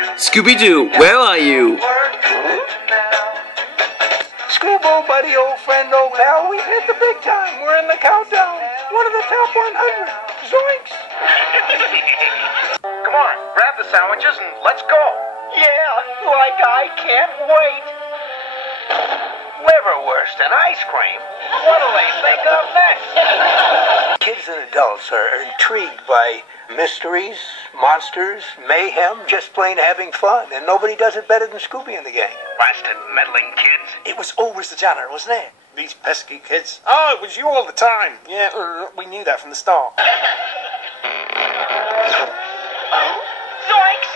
Scooby-Doo, where are you? Screwball, buddy, old friend, old pal, we've hit the big time. We're in the countdown. One of the top 100. Zoinks! Come on, grab the sandwiches and let's go. Yeah, like I can't wait. Liverwurst and ice cream? What'll they think of next? Kids and adults are intrigued by mysteries, monsters, mayhem, just plain having fun. And nobody does it better than Scooby and the gang. Blasted meddling kids. It was always the janitor, wasn't it? These pesky kids. Oh, it was you all the time. Yeah, we knew that from the start. Zoinks!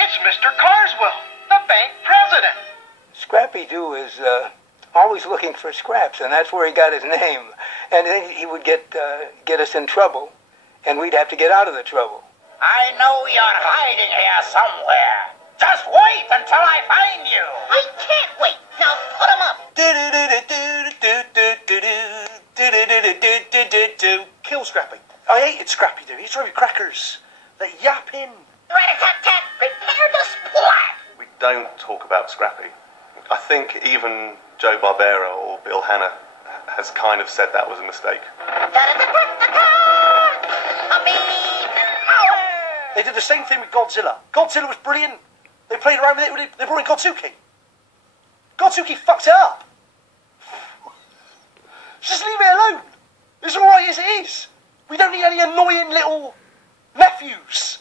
It's Mr. Carswell, the bank president. Scrappy-Doo is always looking for scraps, and that's where he got his name. And then he would get us in trouble, and we'd have to get out of the trouble. I know you're hiding here somewhere. Just wait until I find you. I can't wait. Now put him up. Kill Scrappy. I hated Scrappy-Doo. He threw crackers. They yapping. Rat-a-tat-tat. Prepare to splat. We don't talk about Scrappy. I think even Joe Barbera or Bill Hanna has kind of said that was a mistake. They did the same thing with Godzilla. Godzilla was brilliant. They played around with it. They brought in Godzuki. Godzuki fucked it up. Just leave it alone. It's all right as it is. We don't need any annoying little nephews.